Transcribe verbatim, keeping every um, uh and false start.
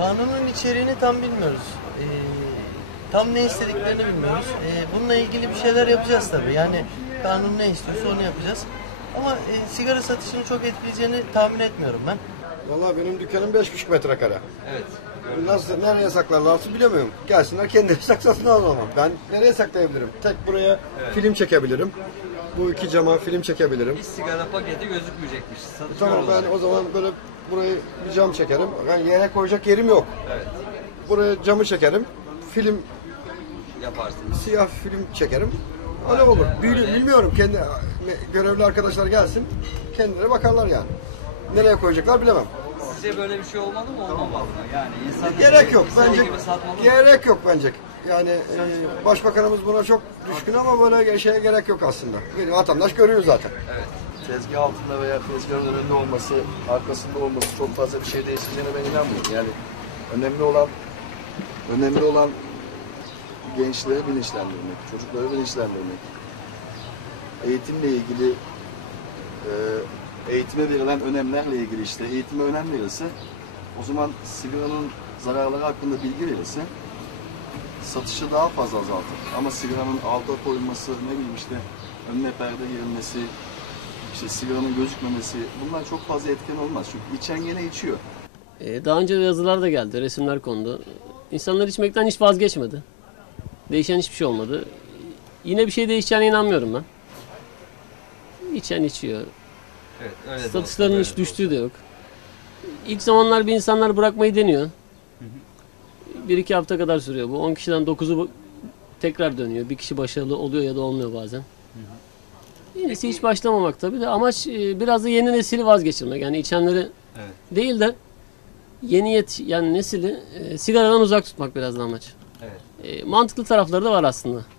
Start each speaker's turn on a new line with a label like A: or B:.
A: Kanunun içeriğini tam bilmiyoruz. Ee, tam ne istediklerini bilmiyoruz. Ee, bununla ilgili bir şeyler yapacağız tabii. Yani kanun ne istiyorsa onu yapacağız. Ama e, sigara satışını çok etkileyeceğini tahmin etmiyorum ben.
B: Vallahi benim dükkanım beş buçuk metrekare.
C: Evet.
B: Nasıl, nereye saklarlarsa bilemiyorum. Gelsinler kendileri saksasını alalım. Ben nereye saklayabilirim? Tek buraya
C: Evet.
B: film çekebilirim. Bu iki cama film çekebilirim.
C: Bir sigara paketi gözükmeyecekmiş. Satışlar
B: Tamam,
C: olacak.
B: ben o zaman böyle burayı bir cam çekerim. Yani yere koyacak yerim yok.
C: Evet.
B: Buraya camı çekerim. Film,
C: Yaparsınız.
B: siyah film çekerim. Öyle olur. Bil- Bilmiyorum. Kendi görevli arkadaşlar gelsin. Kendileri bakarlar yani. Nereye koyacaklar bilemem.
C: Sizce böyle bir şey olmalı mı olmamalı mı? Yani insan
B: Gerek yok
C: istediği
B: bence.
C: gibi satmalı mı?
B: Gerek yok bence. Yani e, başbakanımız buna çok düşkün ama böyle şeye gerek yok aslında. Benim vatandaş görüyor zaten.
C: Evet.
D: Tezgah altında veya tezgahın önünde olması, arkasında olması çok fazla bir şey değiştireceğine ben inanmıyorum. Yani önemli olan önemli olan gençleri bilinçlendirmek, çocukları bilinçlendirmek. Eğitimle ilgili e, eğitime verilen önemlerle ilgili işte eğitime önem verilse, o zaman sigaranın zararları hakkında bilgi verilse satışı daha fazla azaltır. Ama sigaranın alta koyulması, ne bileyim işte önüne perde girilmesi, işte sigaranın gözükmemesi, bunlar çok fazla etken olmaz. Çünkü içen gene içiyor.
E: Ee, daha önce yazılar da geldi, resimler kondu. İnsanlar içmekten hiç vazgeçmedi. Değişen hiçbir şey olmadı. Yine bir şey değişeceğine inanmıyorum ben. İçen içiyor.
C: Evet, öyle de
E: Satışların
C: olsa
E: hiç
C: böyle
E: düştüğü de yok. İlk zamanlar bir insanlar bırakmayı deniyor. Bir iki hafta kadar sürüyor bu. On kişiden dokuzu bu- tekrar dönüyor. Bir kişi başarılı oluyor ya da olmuyor bazen. Yenisi hiç başlamamak tabii de amaç e, biraz da yeni nesili vazgeçirmek. Yani içenleri
C: Evet.
E: değil de yeni yet yani nesili e, sigaradan uzak tutmak biraz da amaç.
C: Evet.
E: E, mantıklı tarafları da var aslında.